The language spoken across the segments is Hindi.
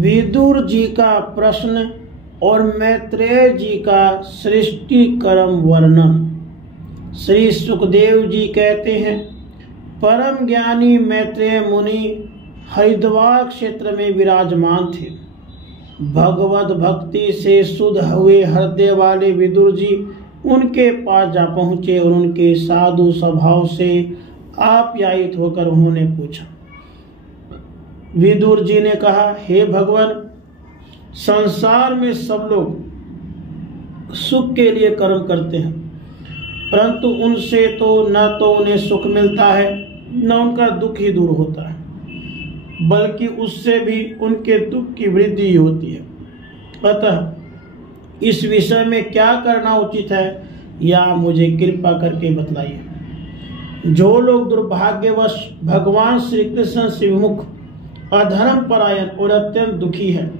विदुर जी का प्रश्न और मैत्रेय जी का सृष्टि कर्म वर्णन। श्री सुखदेव जी कहते हैं, परम ज्ञानी मैत्रेय मुनि हरिद्वार क्षेत्र में विराजमान थे। भगवत भक्ति से शुद्ध हुए हृदय वाले विदुर जी उनके पास जा पहुंचे और उनके साधु स्वभाव से आप्यायित होकर उन्होंने पूछा। विदुर जी ने कहा, हे भगवान, संसार में सब लोग सुख के लिए कर्म करते हैं, परंतु उनसे तो न तो उन्हें सुख मिलता है न उनका दुख ही दूर होता है, बल्कि उससे भी उनके दुख की वृद्धि होती है। अतः इस विषय में क्या करना उचित है, या मुझे कृपा करके बतलाइए। जो लोग दुर्भाग्यवश भगवान श्री कृष्ण से विमुख, अधर्म परायण और अत्यंत दुखी है,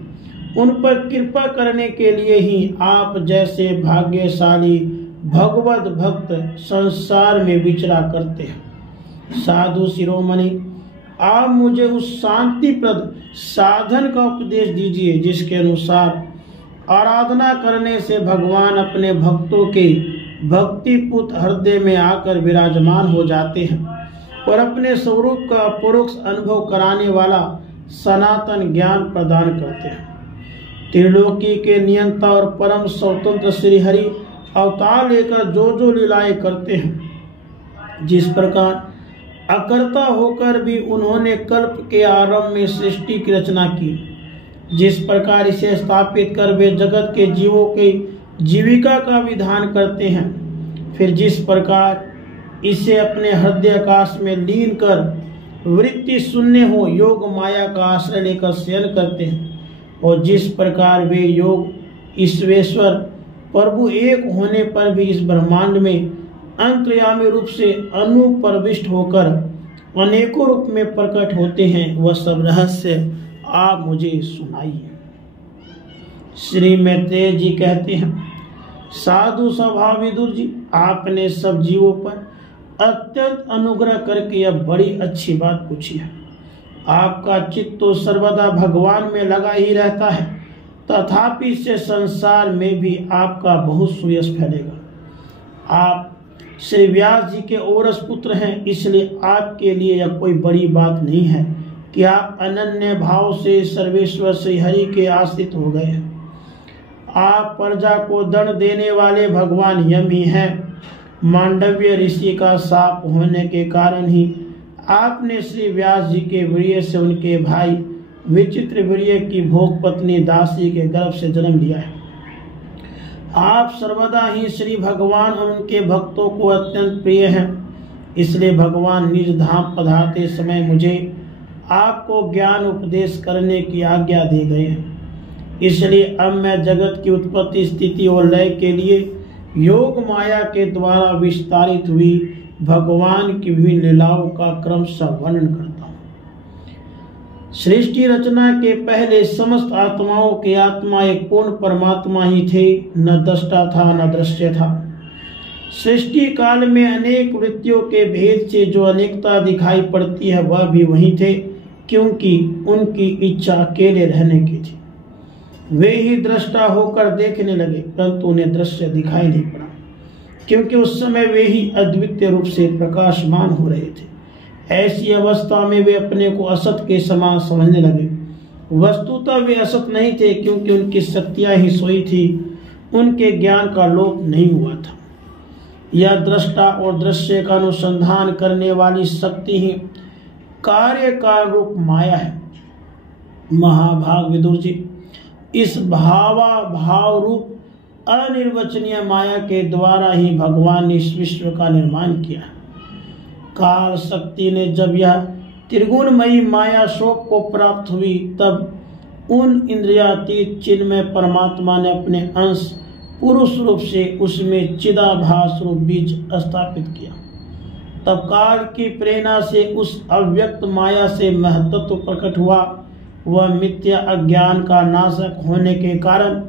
उन पर कृपा करने के लिए ही आप जैसे भाग्यशाली भगवत भक्त संसार में विचरा करते हैं। साधु शिरोमणि, आप मुझे उस शांतिप्रद साधन का उपदेश दीजिए जिसके अनुसार आराधना करने से भगवान अपने भक्तों के भक्तिपूत हृदय में आकर विराजमान हो जाते हैं और अपने स्वरूप का परोक्ष अनुभव कराने वाला सनातन ज्ञान प्रदान करते हैं। त्रिलोकी के नियंता और परम स्वतंत्र श्री हरि अवतार लेकर जो लीलाएं करते हैं, जिस प्रकार अकर्ता होकर भी उन्होंने कल्प के आरंभ में सृष्टि की रचना की, जिस प्रकार इसे स्थापित कर वे जगत के जीवों के जीविका का विधान करते हैं, फिर जिस प्रकार इसे अपने हृदय आकाश में लीन कर वृत्ति शून्य हो योग माया का आश्रय लेकर शयन करते हैं, और जिस प्रकार वे योग ईश्वेश्वर प्रभु एक होने पर भी इस ब्रह्मांड में अंतर्यामी रूप से अनुप्रविष्ट होकर अनेकों रूप में प्रकट होते हैं, वह सब रहस्य आप मुझे सुनाइए। श्री मैत्रेय जी कहते हैं, साधु स्वभाव विदुर जी, आपने सब जीवों पर अत्यंत अनुग्रह करके यह बड़ी अच्छी बात पूछी है। आपका चित्त तो सर्वदा भगवान में लगा ही रहता है, तथापि इससे संसार में भी आपका बहुत सुयश फैलेगा। आप श्री व्यास जी के औरस पुत्र हैं, इसलिए आपके लिए यह कोई बड़ी बात नहीं है कि आप अनन्य भाव से सर्वेश्वर श्री हरि के आश्रित हो गए हैं। आप प्रजा को दंड देने वाले भगवान यम ही हैं। मांडव्य ऋषि का शाप होने के कारण ही आपने श्री व्यास जी के वीर्य से उनके भाई विचित्र वीर्य की भोग पत्नी दासी के गर्भ से जन्म लिया है। आप सर्वदा ही श्री भगवान और उनके भक्तों को अत्यंत प्रिय हैं, इसलिए भगवान निज धाम पधारते समय मुझे आपको ज्ञान उपदेश करने की आज्ञा दे गए हैं। इसलिए अब मैं जगत की उत्पत्ति, स्थिति और लय के लिए योग माया के द्वारा विस्तारित हुई भगवान की विभिन्न लीलाओं का क्रमशः वर्णन करता हूँ। सृष्टि रचना के पहले समस्त आत्माओं के आत्मा एक पूर्ण परमात्मा ही थे, न दृष्टा था न दृश्य था। सृष्टि काल में अनेक वृत्तियों के भेद से जो अनेकता दिखाई पड़ती है वह भी वही थे, क्योंकि उनकी इच्छा अकेले रहने की थी। वे ही दृष्टा होकर देखने लगे, परंतु उन्हें दृश्य दिखाई नहीं पड़ा, क्योंकि उस समय वे ही अद्वितीय रूप से प्रकाशमान हो रहे थे। ऐसी अवस्था में वे अपने को असत के समान समझने लगे। वस्तुतः वे असत नहीं थे, क्योंकि उनकी शक्तियां ही सोई थी, उनके ज्ञान का लोप नहीं हुआ था। यह दृष्टा और दृश्य का अनुसंधान करने वाली शक्ति ही कार्य का रूप माया है। महाभाग विदुर जी, इस भाव रूप अनिर्वचनीय माया के द्वारा ही भगवान ने इस विश्व का निर्माण किया। काल शक्ति ने जब यह त्रिगुणमयी माया शोक को प्राप्त हुई, तब उन इंद्रियातीत चिन्मय परमात्मा ने अपने अंश पुरुष रूप से उसमें चिदाभास रूप बीज स्थापित किया। तब काल की प्रेरणा से उस अव्यक्त माया से महत्त्व प्रकट हुआ। वह मिथ्या अज्ञान का नाशक होने के कारण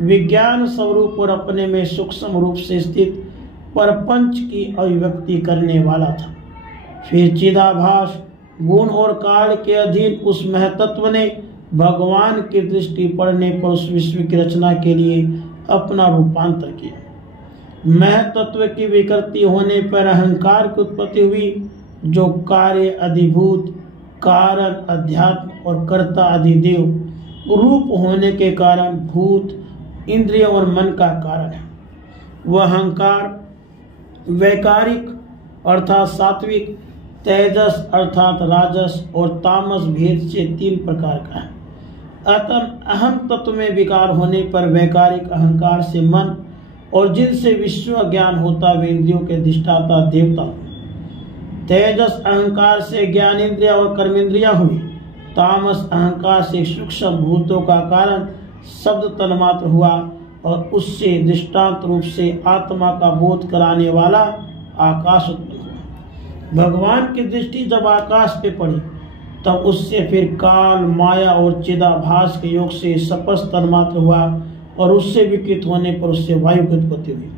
विज्ञान स्वरूप और अपने में सूक्ष्म रूप से स्थित परपंच की अभिव्यक्ति करने वाला था। फिर चिदाभास गुण और काल के अधीन उस महतत्व ने भगवान की दृष्टि पड़ने पर उस विश्व की रचना के लिए अपना रूपांतर किया। महतत्व की विकृति होने पर अहंकार की उत्पत्ति हुई, जो कार्य अधिभूत, कारण अध्यात्म और कर्ता अधिदेव रूप होने के कारण भूत, इंद्रिय और मन का कारण है। वह अहंकार वैकारिक अर्थात सात्विक, तेजस अर्थात राजस और तामस भेद से 3 प्रकार का है। अतः अहम तत्व में विकार होने पर वैकारिक अहंकार से मन और जिनसे विश्व ज्ञान होता वे इंद्रियों के अधिष्ठाता देवता। तेजस अहंकार से ज्ञानेन्द्रिया और कर्मेंद्रिया हुई। तामस अहंकार से सूक्ष्म भूतों का कारण शब्द तन्मात्र हुआ और उससे दृष्टांत रूप से आत्मा का बोध कराने वाला आकाश उत्पन्न हुआ। भगवान की दृष्टि जब आकाश पे पड़ी तब उससे फिर काल, माया और चिदाभास के योग से सपस तन्मात्र हुआ और उससे विकृत होने पर उससे वायु की उत्पत्ति हुई।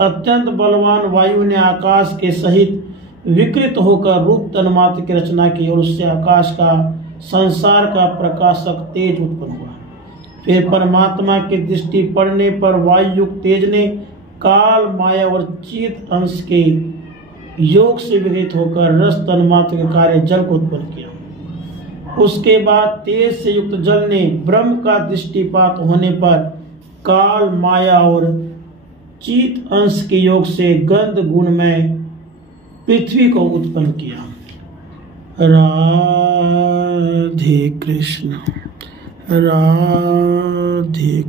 अत्यंत बलवान वायु ने आकाश के सहित विकृत होकर रूप तन्मात्र की रचना की और उससे आकाश का, संसार का प्रकाशक तेज उत्पन्न हुआ। फिर परमात्मा की दृष्टि पड़ने पर वायु युक्त तेज ने काल, माया और चित अंश के योग से विकृत होकर रस तन्मात्र के कार्य जल को उत्पन्न किया। उसके बाद तेज से युक्त जल ने ब्रह्म का दृष्टिपात होने पर काल, माया और चित अंश के योग से गंध गुण में पृथ्वी को उत्पन्न किया। राधे कृष्ण, राधे।